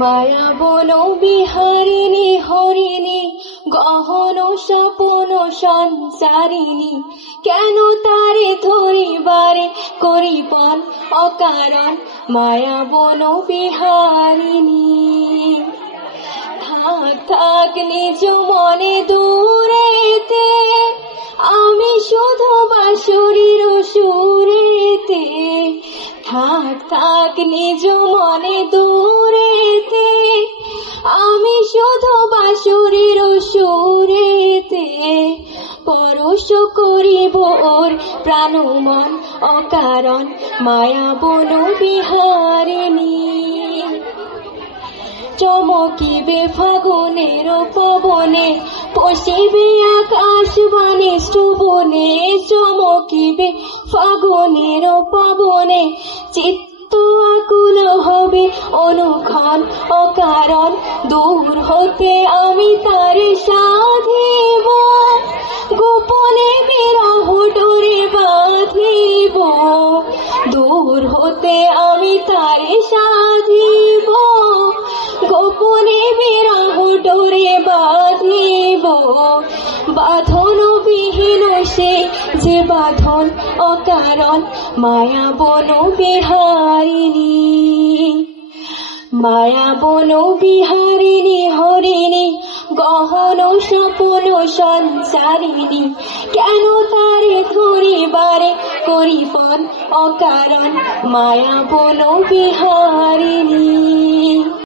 মায়া বন বিহারিণী হরিণী গহন স্বপন সঞ্চারিণী, কেন তারে ধরিবারে করিপন অকারণ মায়া বন বিহারিণী। থাক থাক নিজ মনে দূরেতে, আমি শুধু বাঁশুরির সুরেতে। থাক থাক নিজ মনে দূরেতে, আমি শুধু বাঁশুরির সুরেতে। পরশ করিব ওর প্রাণ মন অকারণ মায়া বন বিহারিণী। চমকিবে ফাগুনের পবনে, পশিবে আকাশ বাণী শ্রবণে। চমকিবে ফাগুনের পবনে, চিত্ত আকুল হবে অনুক্ষণ অকারণ। দূর হতে আমি তারে সাধিব, গোপনে বিরহ ডোরে বাঁধিব। দূর হতে আমি তারে সাধিব, গোপনে বিরহ ডোরে বাঁধিব। বাঁধন বিহীন সে যে বাঁধন অকারণ মায়া বন বিহারিণী। মায়া বন বিহারিণী হরিণী গহন স্বপন সঞ্চারিণী, কেন তারে ধরিবারে করিপন অকারণ মায়া বন বিহারিণী।